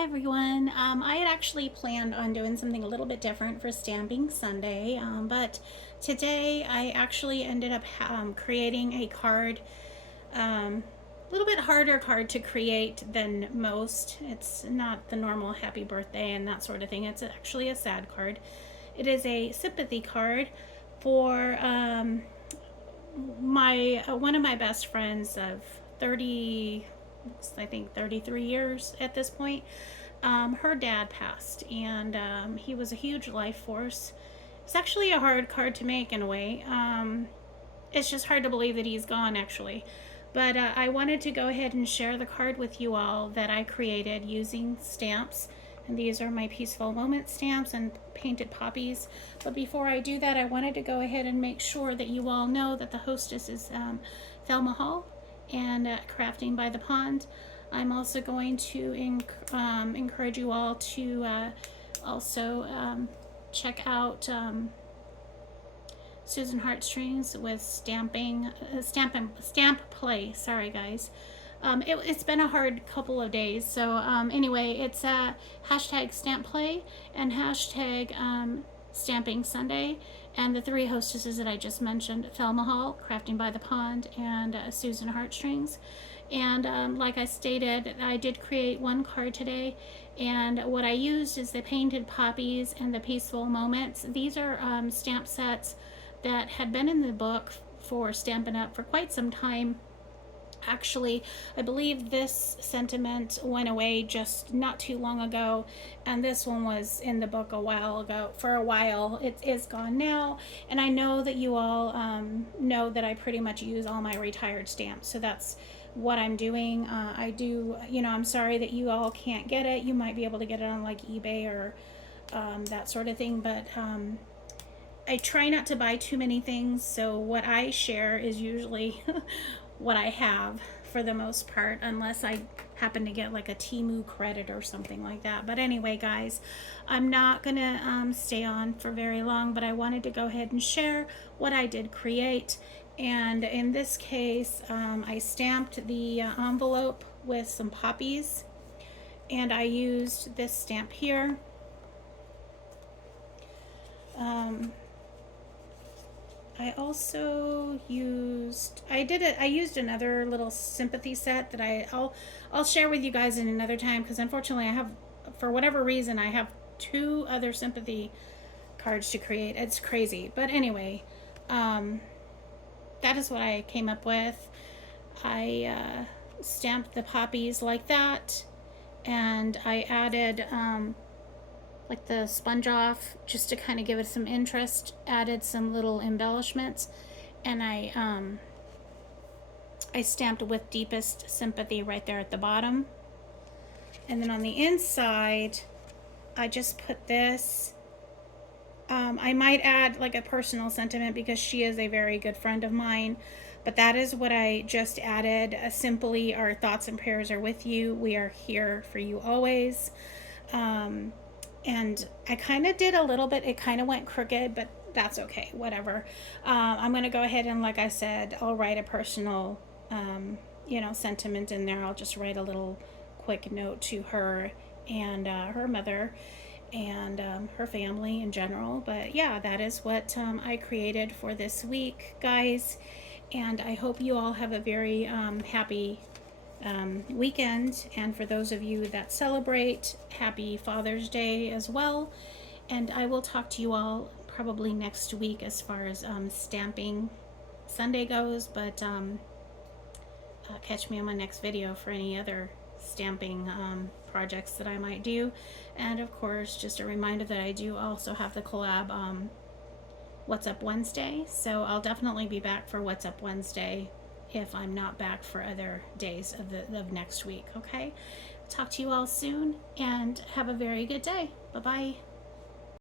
Hi everyone. I had actually planned on doing something a little bit different for Stamping Sunday, but today I actually ended up creating a card, a little bit harder card to create than most. It's not the normal happy birthday and that sort of thing. It's actually a sad card. It is a sympathy card for my one of my best friends of 30, I think 33 years at this point. Her dad passed, and he was a huge life force. It's actually a hard card to make in a way. It's just hard to believe that he's gone, actually. But I wanted to go ahead and share the card with you all that I created using stamps. And these are my Peaceful Moment stamps and painted poppies. But before I do that, I wanted to go ahead and make sure that you all know that the hostess is Thelma Hall and Crafting by the Pond. I'm also going to encourage you all to also check out Susan Heartstrings with Stamp Play. Sorry, guys. It's been a hard couple of days. So anyway, it's hashtag Stamp Play and hashtag Stamping Sunday. And the three hostesses that I just mentioned, Thelma Hall, Crafting by the Pond, and Susan Heartstrings. And like I stated, I did create one card today, and what I used is the painted poppies and the peaceful moments. These are stamp sets that had been in the book for Stampin' Up! For quite some time. Actually, I believe this sentiment went away just not too long ago, and this one was in the book a while ago. For a while, it is gone now, and I know that you all know that I pretty much use all my retired stamps, so that's what I'm doing. I do, I'm sorry that you all can't get it. You might be able to get it on like eBay or that sort of thing, but I try not to buy too many things, so what I share is usually what I have for the most part, unless I happen to get like a Temu credit or something like that. But anyway, guys, I'm not gonna stay on for very long, but I wanted to go ahead and share what I did create. And in this case, I stamped the envelope with some poppies, and I used this stamp here. I also used, I used another little sympathy set that I'll share with you guys in another time, because unfortunately I have, for whatever reason, I have two other sympathy cards to create. It's crazy. But anyway, that is what I came up with. I stamped the poppies like that, and I added like the sponge off just to kind of give it some interest, added some little embellishments, and I stamped with Deepest Sympathy right there at the bottom. And then on the inside, I just put this. I might add like a personal sentiment because she is a very good friend of mine, but that is what I just added. Simply, our thoughts and prayers are with you. We are here for you always. And I kind of did a little bit, it kind of went crooked, but that's okay, whatever. I'm going to go ahead and, like I said, I'll write a personal, sentiment in there. I'll just write a little quick note to her and her mother and her family in general. But yeah, that is what I created for this week, guys. And I hope you all have a very happy weekend, and for those of you that celebrate, happy Father's Day as well. And I will talk to you all probably next week as far as Stamping Sunday goes, but catch me on my next video for any other stamping projects that I might do. And of course, just a reminder that I do also have the collab What's Up Wednesday, so I'll definitely be back for What's Up Wednesday if I'm not back for other days of next week. Okay, talk to you all soon, and have a very good day. Bye bye.